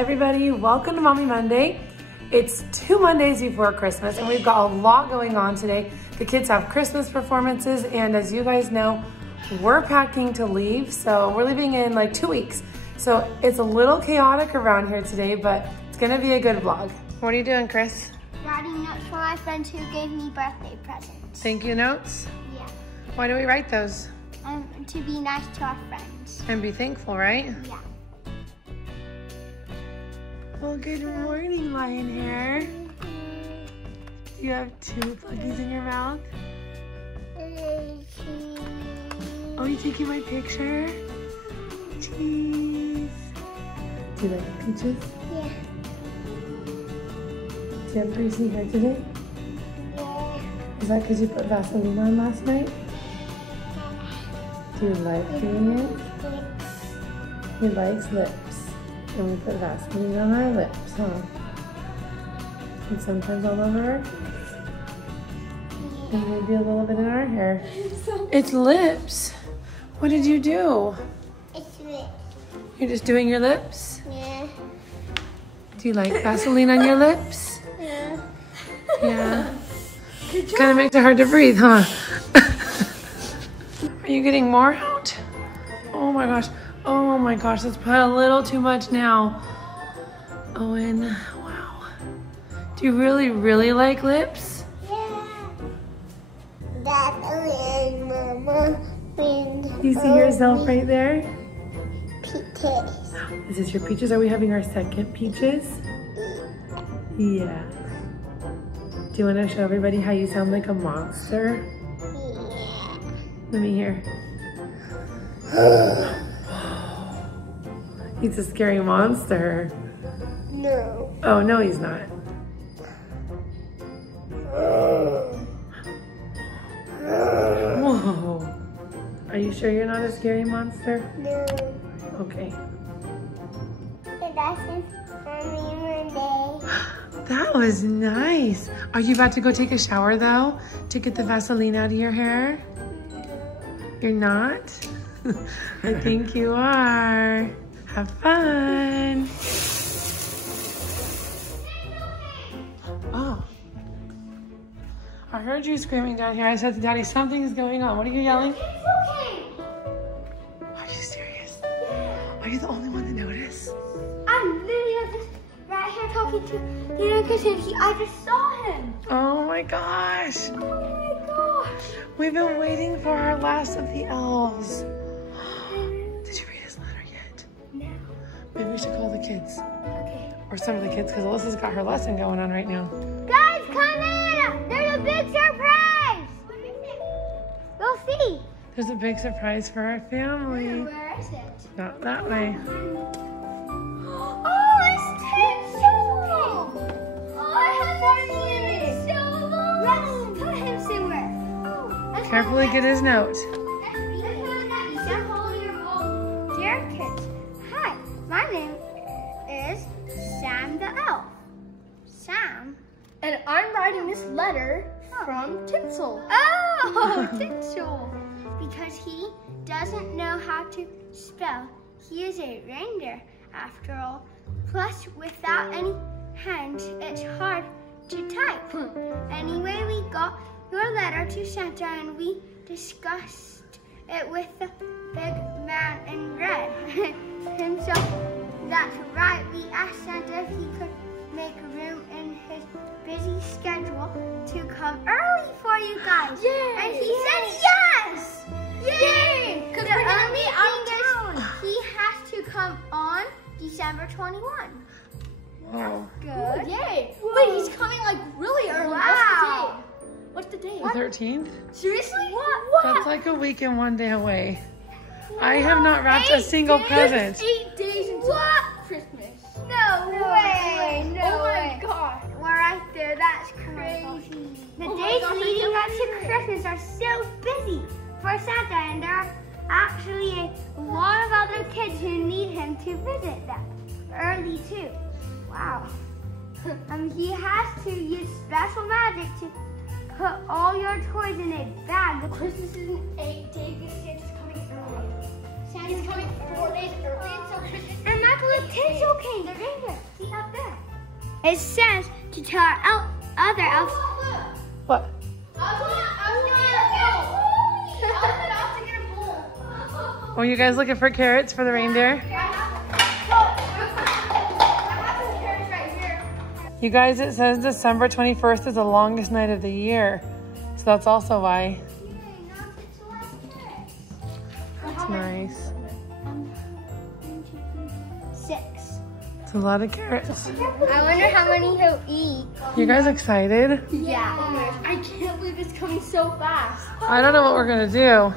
Hi everybody, welcome to Mommy Monday. It's 2 Mondays before Christmas and we've got a lot going on today. The kids have Christmas performances and as you guys know, we're packing to leave. So we're leaving in like 2 weeks. So it's a little chaotic around here today, but it's gonna be a good vlog. What are you doing, Chris? Writing notes for my friends who gave me birthday presents. Thank you notes? Yeah. Why do we write those? To be nice to our friends. And be thankful, right? Yeah. Well, good morning, lion hair. Do you have 2 pluggies in your mouth? Oh, you taking my picture? Jeez. Do you like peaches? Yeah. Do you have greasy hair today? Yeah. Is that because you put Vaseline on last night? Do you like doing it? He likes lips. And we put Vaseline on our lips, huh? And sometimes all over our face. And maybe a little bit in our hair. It's lips. What did you do? It's lips. You're just doing your lips? Yeah. Do you like Vaseline on your lips? Yeah. Yeah. Kind of makes it hard to breathe, huh? Are you getting more out? Oh my gosh. Oh my gosh, that's probably a little too much now. Owen, wow. Do you really like lips? Yeah. That's when Mama wins. You see yourself right there? Peaches. Is this your peaches? Are we having our second peaches? Yeah. Do you want to show everybody how you sound like a monster? Yeah. Let me hear. He's a scary monster. No. Oh, no, he's not. Whoa. Are you sure you're not a scary monster? No. Okay. And that's it for me Monday. That was nice. Are you about to go take a shower though? To get the Vaseline out of your hair? You're not? I think you are. Have fun. Oh. I heard you screaming down here. I said to Daddy, something's going on. What are you yelling? It's okay. Are you serious? Are you the only one that noticed? I'm literally just right here talking to Dina Kristine. I just saw him. Oh my gosh. Oh my gosh. We've been waiting for our last of the elves. Did you read his letter yet? No. Maybe we should call the kids. Okay. Or some of the kids, because Alyssa's got her lesson going on right now. Guys, come in! There's a big surprise! We'll see. There's a big surprise for our family. Where is it? Not that way. Oh, it's Tinsel! Oh, I haven't seen him in so long. Let's put him somewhere. Carefully get his note. Dear kids, hi, my name is Sam the Elf. Sam? And I'm writing this letter from Tinsel. Oh, Tinsel. Because he doesn't know how to spell. He is a reindeer, after all. Plus, without any hands, it's hard to type. Anyway, we got your letter to Santa and we discussed it with the big man in red himself. That's right, we asked Santa if he could make room in his busy schedule to come early for you guys. Yay! And he said yes! Yay! The Because we're gonna only be out thing of is he has to come on December 21. Wow. Good. Yay! Wait, he's coming like really early. Wow. What's the date? The 13th? Seriously? What? That's like a week and 1 day away. I have not wrapped a single present. 8 days until Christmas. No way. No Oh way. my god. We're right there. That's crazy. The Oh my days gosh, leading I up to Christmas are so busy for Santa, and there are actually a lot of other kids who need him to visit them early too. Wow. He has to use special magic to put all your toys in a bag. Christmas isn't 8 days. Santa's coming early. Santa's coming 4 days early until Christmas. And that's a tinsel cane, the reindeer. See up there. It says to tell our other elves. What? Oh, you guys looking for carrots for the reindeer? You guys, it says December 21st is the longest night of the year. So that's also why. That's nice. 6. It's a lot of carrots. I wonder how many he'll eat. You guys excited? Yeah. I can't believe it's coming so fast. I don't know what we're gonna do.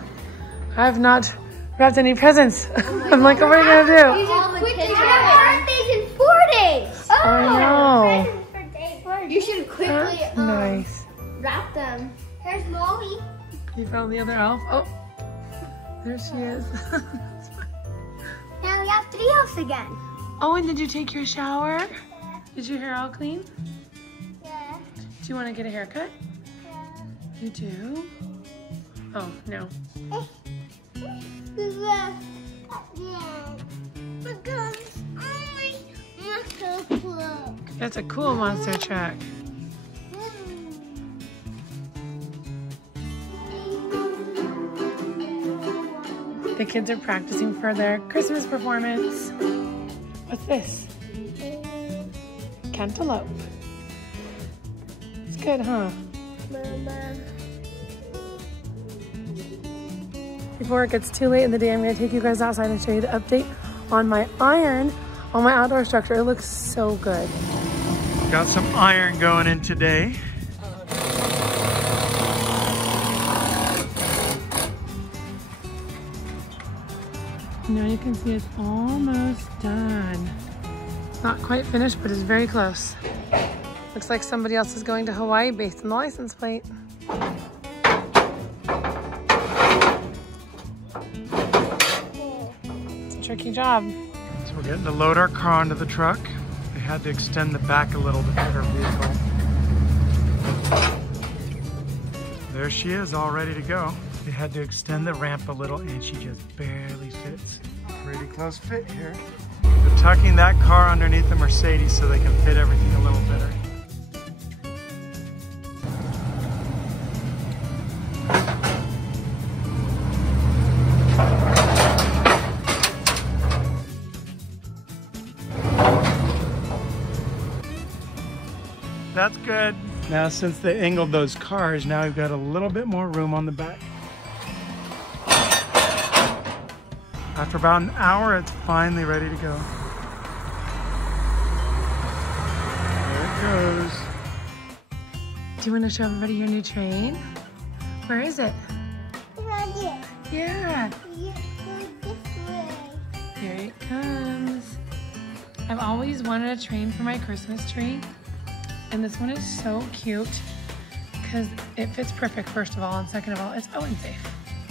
I have not wrapped any presents. I'm like, what are we gonna do? Birthdays in 4 days. I know. You should quickly That's nice. wrap them. Here's Molly. You found the other elf? Oh, there she is. Now we have 3 elves again. Oh, and did you take your shower? Is your hair all clean? Yeah. Do you want to get a haircut? Yeah. You do? Oh, no. That's a cool monster truck. The kids are practicing for their Christmas performance. What's this? Cantaloupe. It's good, huh? Mama. Before it gets too late in the day, I'm gonna take you guys outside and show you the update on my iron on my outdoor structure. It looks so good. Got some iron going in today. Now you can see it's almost done. Not quite finished, but it's very close. Looks like somebody else is going to Hawaii based on the license plate. It's a tricky job. So we're getting to load our car onto the truck. They had to extend the back a little to fit her vehicle. There she is, all ready to go. They had to extend the ramp a little and she just barely fits. Pretty close fit here. They're tucking that car underneath the Mercedes so they can fit everything a little better. That's good. Now since they angled those cars, now we've got a little bit more room on the back. After about an hour, it's finally ready to go. There it goes. Do you want to show everybody your new train? Where is it? Right here. Yeah. You go this way. Here it comes. I've always wanted a train for my Christmas tree. And this one is so cute because it fits perfect, first of all, and second of all, it's Owen safe.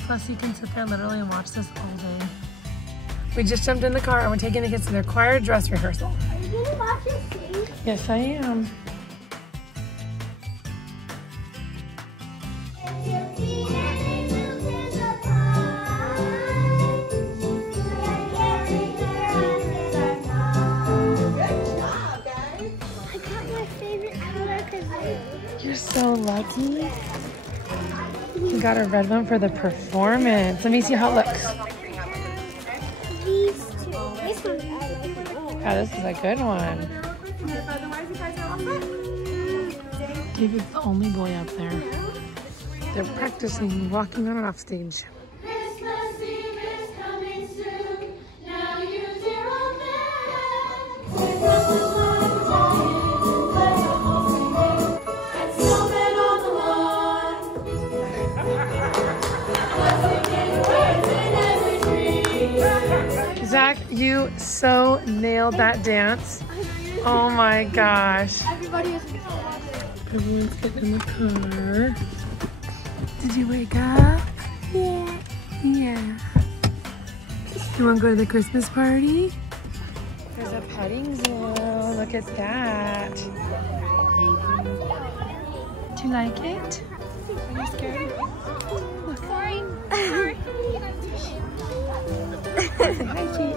Plus you can sit there literally and watch this all day. We just jumped in the car and we're taking the kids to their choir dress rehearsal. Are you gonna watch us sing? Yes, I am. You're so lucky. We got a red one for the performance. Let me see how it looks. These two. This one's Yeah, this is a good one. David's the only boy up there. They're practicing walking on and off stage. Christmas Eve is coming soon. Now you dear old Zach, you so nailed that dance. Oh my gosh. Everybody is Everyone's getting in the car. Did you wake up? Yeah. Yeah. You want to go to the Christmas party? There's a petting zoo. Look at that. Do you like it? Are you scared? Look. Say hi, Kate.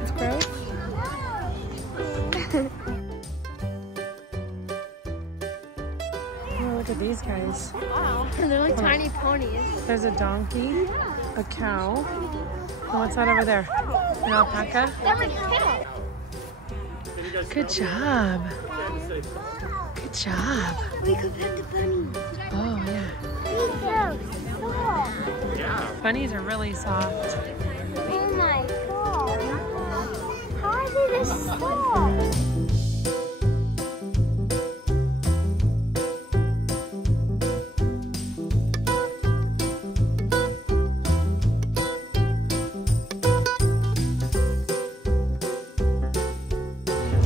It's gross. guys. Wow. They're like tiny ponies. There's a donkey, a cow. And what's that over there? An alpaca? That was a cow. Good job. Good job. We could pet the bunny. Oh, yeah. Bunnies are really soft. Oh my god. How did it stop?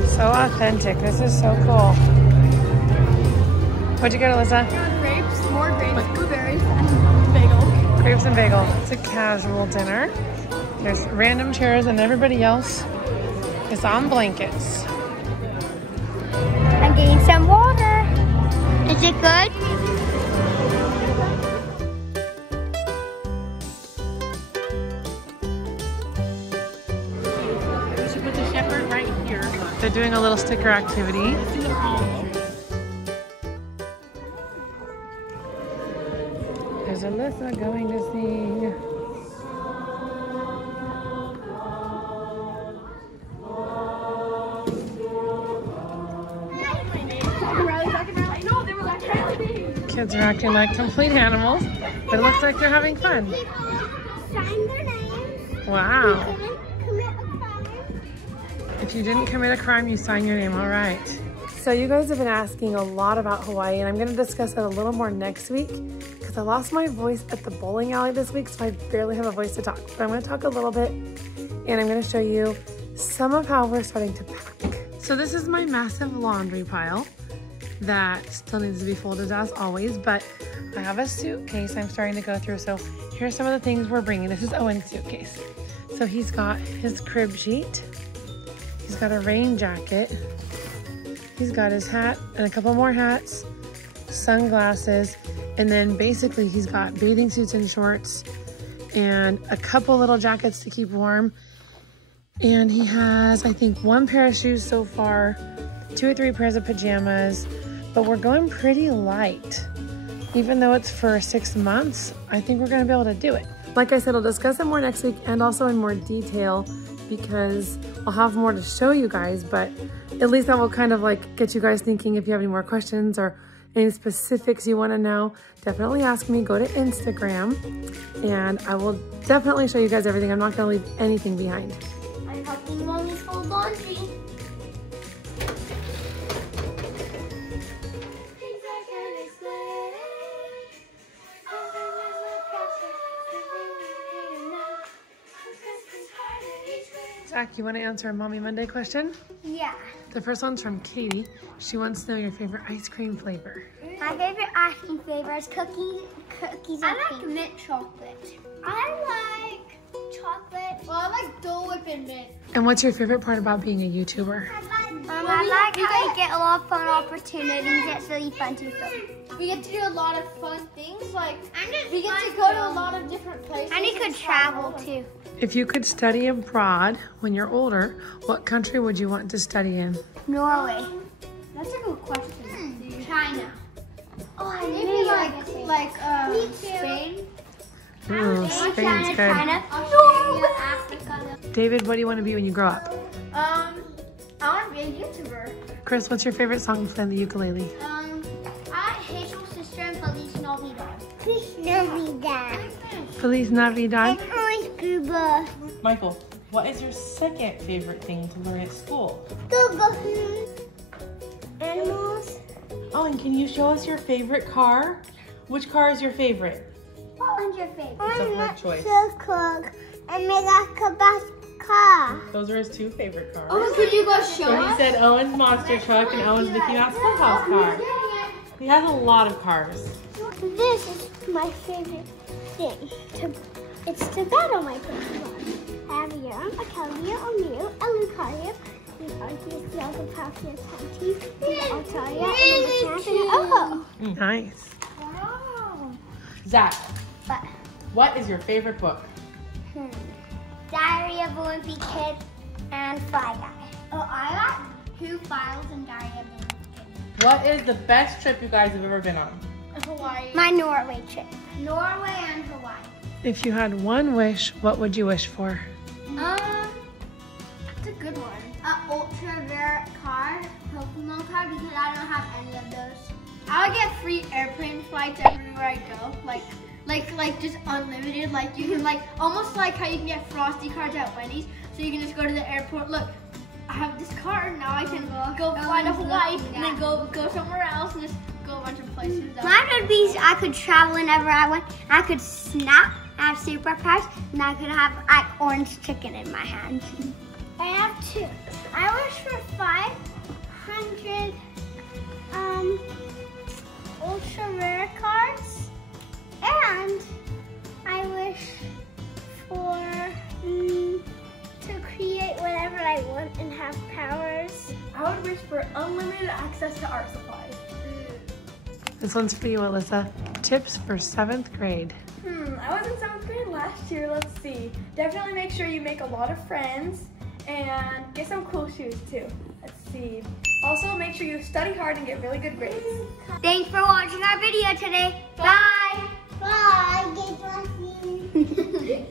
So authentic. This is so cool. What'd you get, Alyssa? Grapes, more grapes, blueberries, and bagel. Grapes and bagel. It's a casual dinner. There's random chairs and everybody else is on blankets. I'm getting some water. Is it good? We should put the shepherd right here. They're doing a little sticker activity. There's Alyssa going to sing. Kids are acting like complete animals, but it looks like they're having fun. Sign their names. Wow. Commit a crime. If you didn't commit a crime, you sign your name. All right. So you guys have been asking a lot about Hawaii, and I'm going to discuss that a little more next week because I lost my voice at the bowling alley this week, so I barely have a voice to talk. But I'm going to talk a little bit, and I'm going to show you some of how we're starting to pack. So this is my massive laundry pile that still needs to be folded as always, but I have a suitcase I'm starting to go through. So here's some of the things we're bringing. This is Owen's suitcase. So he's got his crib sheet. He's got a rain jacket. He's got his hat and a couple more hats, sunglasses, and then basically he's got bathing suits and shorts and a couple little jackets to keep warm. And he has, I think, one pair of shoes so far, 2 or 3 pairs of pajamas, but we're going pretty light. Even though it's for 6 months, I think we're gonna be able to do it. Like I said, I'll discuss it more next week and also in more detail because I'll have more to show you guys, but at least that will kind of like get you guys thinking. If you have any more questions or any specifics you wanna know, definitely ask me. Go to Instagram and I will definitely show you guys everything. I'm not gonna leave anything behind. I'm helping mommy fold laundry. Zach, you wanna answer a Mommy Monday question? Yeah. The first one's from Katie. She wants to know your favorite ice cream flavor. My favorite ice cream flavor is cookies and cream. Mint chocolate. I like chocolate. Well, I like Dole Whip and mint. And what's your favorite part about being a YouTuber? I like how you get a lot of fun opportunities. It's really fun to film. We get to do a lot of fun things, like we get to go to a lot of different places. And you could travel too. If you could study abroad when you're older, what country would you want to study in? Norway. That's a good question. China. Oh, Maybe like Spain. Ooh, Spain's good. China. Australia, Africa. David, what do you want to be when you grow up? I want to be a YouTuber. Chris, what's your favorite song to play on the ukulele? I Hazel's sister and Feliz Navidad. Feliz Navidad. Feliz Navidad. And orange Cuba. Michael, what is your second favorite thing to learn at school? Google. Animals. Oh, and can you show us your favorite car? Which car is your favorite? What one's your favorite? It's a hard choice. Cook and make a car. Those are his 2 favorite cars. Oh, could you go show So he us? said Owen's monster truck and Owen's Mickey Mouse Clubhouse car. He has a lot of cars. This is my favorite thing. It's to bet on my Pokemon. I have a Yarum, a Kelia, a Mew, a Lucario, an Arceus, the Alcapaccia, Tati, an Altaria, and a Machamp, and an Oho. Nice. Wow. Zach, But, what is your favorite book? Diary of a Wimpy Kid and Fly Guy. Oh, I like Who Files and Diary of a Wimpy Kid. What is the best trip you guys have ever been on? Hawaii. My Norway trip. Norway and Hawaii. If you had one wish, what would you wish for? That's a good one. An ultra rare car, Pokemon card, because I don't have any of those. I would get free airplane flights everywhere I go. Like just unlimited. Like you can like almost like how you can get Frosty cards at Wendy's. So you can just go to the airport. Look, I have this card now. I can go fly to Hawaii and then go somewhere else and just go a bunch of places. Mine would be I could travel whenever I want. I could snap, have superpowers, and I could have like orange chicken in my hand. I have two. I wish for 500 ultra rare cards, and I wish for to create whatever I want and have powers. I would wish for unlimited access to art supplies. This one's for you, Alyssa. Tips for 7th grade. I was in 7th grade last year. Let's see. Definitely make sure you make a lot of friends and get some cool shoes too. Let's see. Also, make sure you study hard and get really good grades. Thanks for watching our video today. Bye. Bye. Bye.